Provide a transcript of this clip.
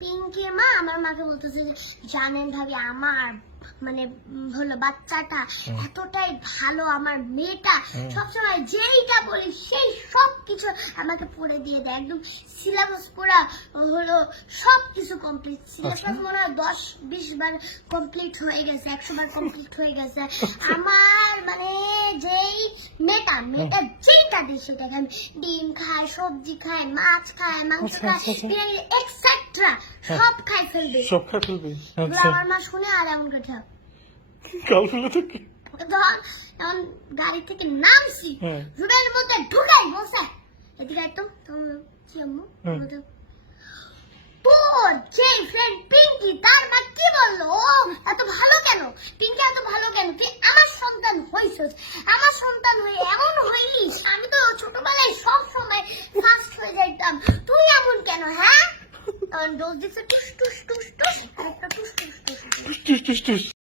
পিঙ্কির মা আমার মাকে বলতেছে যে জানেন ভাবি আমার মানে হলো বাচ্চাটা এতটাই ভালো, আমার মেয়েটা সবসময় যেইটা বলি সেই সব কিছু আমাকে পড়ে দিয়ে দেয়, একদম সিলেবাস পুরা হলো সবকিছু কমপ্লিট। সিলেবাস মনে হয় 10-20 বার কমপ্লিট হয়ে গেছে, 100 বার কমপ্লিট হয়ে গেছে। আমার মানে যেই মেয়েটা যেটা দিই সেটা খাই, ডিম খায়, সবজি খায়, মাছ খায়, মাংস খায়, এক্সেট্রা সব খাই ফেলবে, সব খাই ফেলবে। আমার মা শুনে আর এমন কথা কাল ফেলে থেকে যখন গাড়ি থেকে নামছি রুমের মধ্যে ঢুকাই বলছে এদিকে একদম কি আম্মু তোর যে ফ্রেন্ড পিঙ্কি তার মা কি বললো, ও এত ভালো কেন, পিঙ্কি এত ভালো কেন, তুই আমার সন্তান হইছিস, আমার সন্তান হয়ে এমন হইলিস, আমি তো ছোটবেলায় সব সময় ফার্স্ট হয়ে যাইতাম, তুই এমন কেন? হ্যাঁ তখন ডোজ দিচ্ছে টুস টুস টুস টুস, একটা টুস টুস টুস টুস টুস টুস।